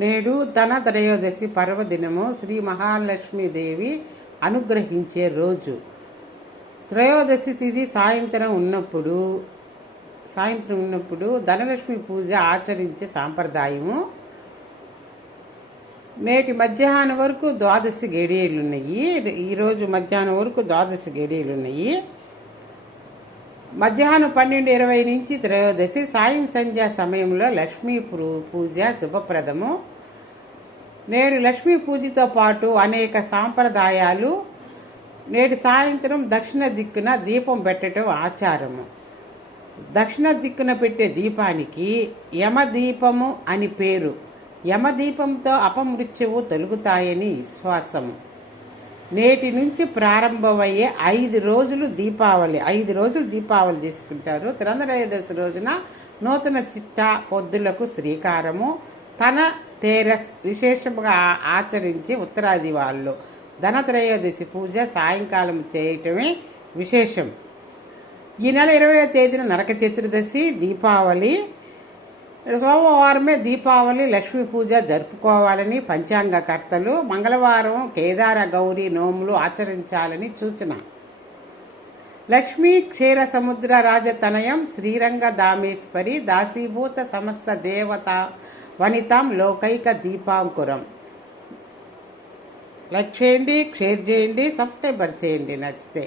నేడు ధనత్రయోదశి పర్వదినము శ్రీ మహాలక్ష్మీదేవి అనుగ్రహించే రోజు. త్రయోదశి తిథి సాయంత్రం ఉన్నప్పుడు ధనలక్ష్మి పూజ ఆచరించే సాంప్రదాయము. నేటి మధ్యాహ్నం వరకు ద్వాదశి గడియలున్నాయి. ఈరోజు మధ్యాహ్నం వరకు ద్వాదశి గడియలున్నాయి. మధ్యాహ్నం 12:20 నుంచి త్రయోదశి. సాయం సంధ్యా సమయంలో లక్ష్మీ పూజ శుభప్రదము. నేడు లక్ష్మీ పూజతో పాటు అనేక సాంప్రదాయాలు. నేటి సాయంత్రం దక్షిణ దిక్కున దీపం పెట్టడం ఆచారము. దక్షిణ దిక్కున పెట్టే దీపానికి యమదీపము అని పేరు. యమదీపంతో అపమృత్యువు తొలుగుతాయని విశ్వాసము. నేటి నుంచి ప్రారంభమయ్యే 5 రోజులు దీపావళి. 5 రోజులు దీపావళి చేసుకుంటారు. త్రయోదశి రోజున నూతన చిట్టా పొద్దులకు శ్రీకారము. తన తేరస్ విశేషంగా ఆచరించి ఉత్తరాది వాళ్ళు ధనత్రయోదశి పూజ సాయంకాలం చేయటమే విశేషం. ఈ నెల 20వ తేదీన నరక చతుర్దశి దీపావళి. సోమవారమే దీపావళి లక్ష్మీ పూజ జరుపుకోవాలని పంచాంగకర్తలు. మంగళవారం కేదార గౌరీ నోములు ఆచరించాలని సూచన. లక్ష్మీ క్షీర సముద్ర రాజతనయం శ్రీరంగ దామేశ్వరి దాసీభూత సమస్త దేవత వనితాం లోకైక దీపాంకురం. లైక్ చేయండి, షేర్ చేయండి, సబ్స్క్రైబర్ చేయండి నచ్చితే.